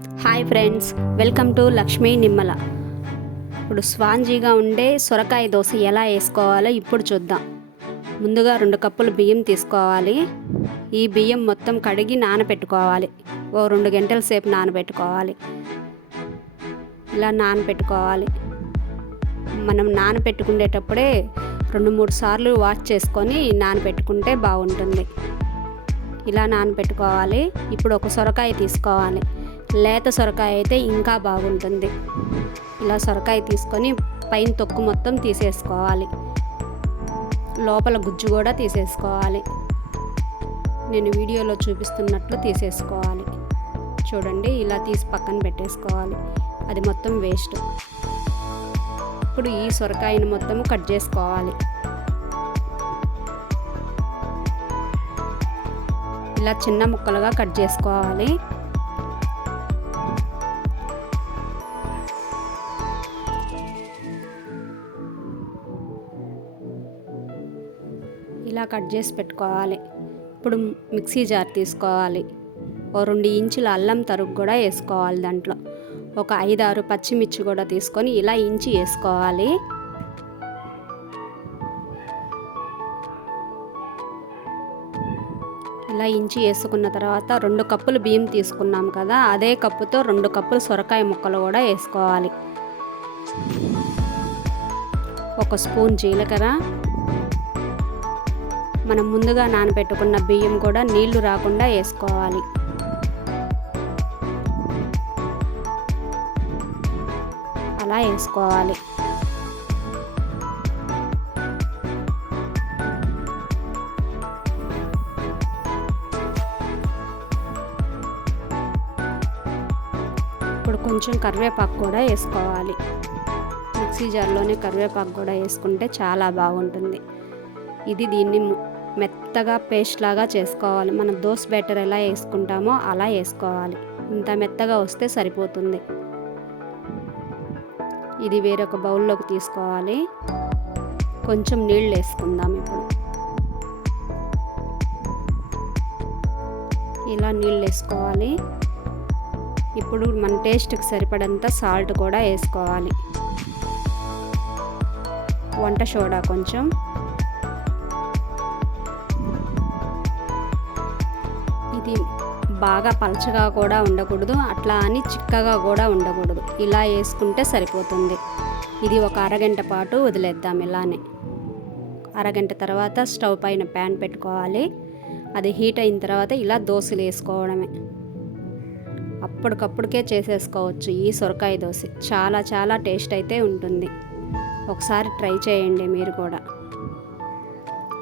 Hi friends, welcome to Lakshmi Nimmala. ఇప్పుడు స్పాంజీగా ఉండే సొరకాయ దోశ ఎలా వేసుకోవాలో ఇప్పుడు చూద్దాం. ముందుగా 2 కప్పులు బియ్యం తీసుకోవాలి. ఈ బియ్యం మొత్తం కడిగి నానబెట్టుకోవాలి. 2 గంటల సేపు నానబెట్టుకోవాలి. ఇలా నానబెట్టుకోవాలి. మనం నానబెట్టుకునేటప్పుడే 2-3 సార్లు వాష్ చేసుకొని నానబెట్టుకుంటే బాగుంటుంది. ఇలా నానబెట్టుకోవాలి. ఇప్పుడు ఒక సొరకాయ తీసుకోవాలి. లేత సొరకాయ అయితే ఇంకా బాగుంటుంది. ఇలా సొరకాయ తీసుకొని పైన తొక్కు మొత్తం తీసేసుకోవాలి. లోపల గుజ్జు కూడా తీసేసుకోవాలి. నేను వీడియోలో చూపిస్తున్నట్లు తీసేసుకోవాలి. చూడండి, ఇలా తీసి పక్కన పెట్టేసుకోవాలి. అది మొత్తం వేస్ట్. ఇప్పుడు ఈ సొరకాయను మొత్తం కట్ చేసుకోవాలి. ఇలా చిన్న ముక్కలుగా కట్ చేసుకోవాలి. ఇలా కట్ చేసి పెట్టుకోవాలి. ఇప్పుడు మిక్సీ జార్ తీసుకోవాలి. 2 ఇంచుల అల్లం తరుగు కూడా వేసుకోవాలి. దాంట్లో ఒక 5-6 పచ్చిమిర్చి కూడా తీసుకొని ఇలా ఇంచి వేసుకోవాలి. ఇలా ఇంచి వేసుకున్న తర్వాత 2 కప్పులు బియ్యం తీసుకున్నాం కదా, అదే కప్పుతో 2 కప్పులు సొరకాయ ముక్కలు కూడా వేసుకోవాలి. 1 స్పూన్ జీలకర్ర, మనం ముందుగా నానబెట్టుకున్న బియ్యం కూడా నీళ్లు రాకుండా వేసుకోవాలి. అలా వేసుకోవాలి. ఇప్పుడు కొంచెం కరివేపాకు కూడా వేసుకోవాలి. మిక్సీ జార్లోనే కరివేపాకు కూడా వేసుకుంటే చాలా బాగుంటుంది. దీన్ని మెత్తగా పేస్ట్ లాగా చేసుకోవాలి. మనం దోశ బ్యాటర్ ఎలా వేసుకుంటామో అలా వేసుకోవాలి. ఇంత మెత్తగా వస్తే సరిపోతుంది. ఇది వేరొక బౌల్లోకి తీసుకోవాలి. కొంచెం నీళ్ళు వేసుకుందాం. ఇలా నీళ్ళు వేసుకోవాలి. ఇప్పుడు మన టేస్ట్కి సరిపడంత సాల్ట్ కూడా వేసుకోవాలి. వంట సోడా కొంచెం. ఇది బాగా పలచగా కూడా ఉండకూడదు, అట్లా అని చిక్కగా కూడా ఉండకూడదు. ఇలా వేసుకుంటే సరిపోతుంది. ఇది ఒక అరగంట పాటు వదిలేద్దాం. ఇలానే అరగంట తర్వాత స్టవ్ పైన ప్యాన్ పెట్టుకోవాలి. అది హీట్ అయిన తర్వాత ఇలా దోశలు వేసుకోవడమే. అప్పటికప్పుడుకే చేసేసుకోవచ్చు ఈ సొరకాయ దోశ. చాలా చాలా టేస్ట్ అయితే ఉంటుంది. ఒకసారి ట్రై చేయండి మీరు కూడా.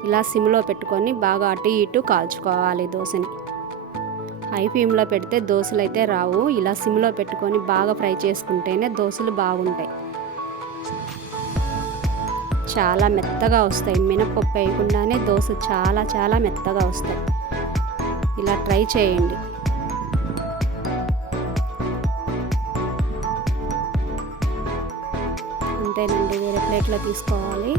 ఇలా సిమ్లో పెట్టుకొని బాగా అటు ఇటు కాల్చుకోవాలి దోశని. హై ఫ్లేమ్లో పెడితే దోశలు అయితే రావు. ఇలా సిమ్లో పెట్టుకొని బాగా ఫ్రై చేసుకుంటేనే దోశలు బాగుంటాయి. చాలా మెత్తగా వస్తాయి. మినపప్పు వేయకుండానే దోశ చాలా చాలా మెత్తగా వస్తాయి. ఇలా ట్రై చేయండి. అంతేనండి, వేరే ప్లేట్లో తీసుకోవాలి.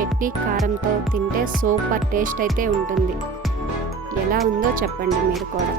చట్నీ కారంతో తింటే సూపర్ టేస్ట్ అయితే ఉంటుంది. ఎలా ఉందో చెప్పండి మీరు కూడా.